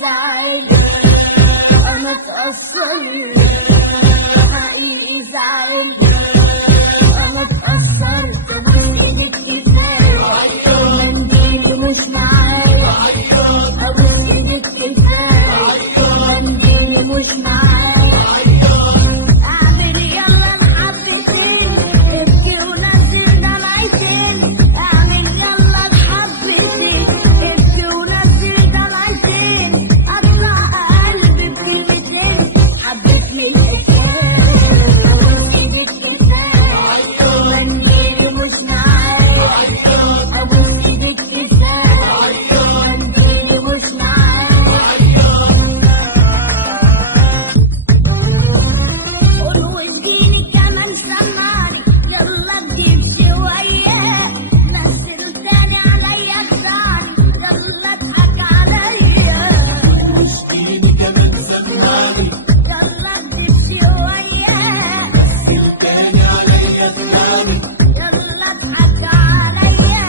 زعل، انا اتأثرت حقيقي زعل، انا اتأثرت بايدك كفاية، منديلي مش معايا، ابوس ايدك كفاية، منديلي مش معايا. اعمل يلا محبتين ابكي ونزل دمعتين، اعمل يلا محبتين ابكي ونزل دمعتين، اطلع قلبي بكلمتين حبتني الحكاية، ايدك كفاية منديلي مش معايا، ابوس ايدك كفاية منديلي مش معايا. قول واديني كمان سمعني يلا تجيب شوية، مثل تاني عليا خدعني يلا اضحك عليا، اديني كمان سمعني يلا تجيب شوية، مثل تاني عليا خدعني يلا اضحك عليا.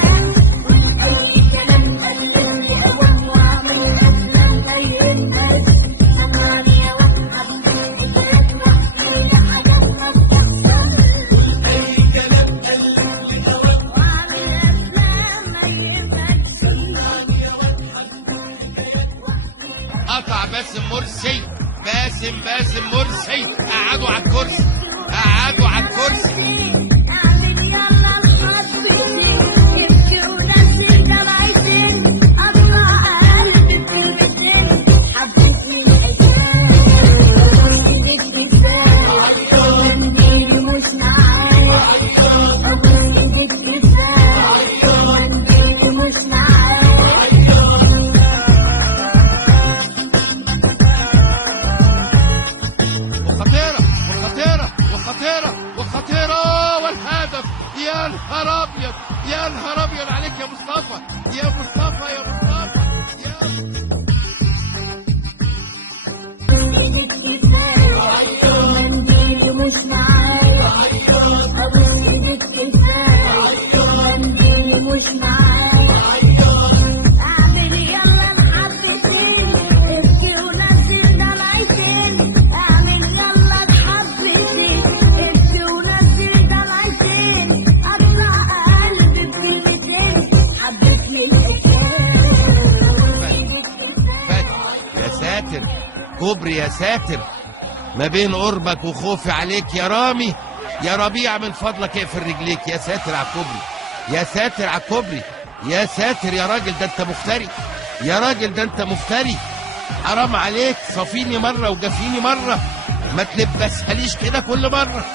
أي كلام قلبني أوام وأعمل أفلام زي الناس، سمعني يا واد حبيبي حكايات واحكي لي حاجات ما بتحصل، اي كلام قلبي هواك وأعمل أفلام ما يبانش. قطع باسم مرسي، باسم مرسي، قعدوا على الكرسي، قعدوا على الكرسي. اعمل يلا محبتين ابكي ونزل دمعتين، اطلع قلبي بكلمتين حبتني الحكاية، ايدك كفاية منديلي مش معايا، ابوس ايدك كفاية منديلي مش معايا. وخطيرة والهدف. يا نهار ابيض، يا نهار ابيض عليك يا مصطفى، يا مصطفى، يا مصطفى، يا ايدك كفاية منديلي مش معايا، ابوس ايدك كفاية منديلي مش معايا. اعمل يلا محبتين ابكي ونزل دمعتين، اعمل يلا محبتين ابكي ونزل دمعتين، اطلع قلبي بكلمتين حبتني الحكاية. فاتح. يا ساتر كوبري، يا ساتر، ما بين قربك وخوفي عليك يا رامي، يا ربيع من فضلك اقفل رجليك. يا ساتر على الكوبري، يا ساتر على الكوبري، يا ساتر يا راجل، ده انت مفتري يا راجل، ده انت مفتري، حرام عليك، صفيني مرة وجفيني مرة، ما تلبسهاليش كده كل مرة.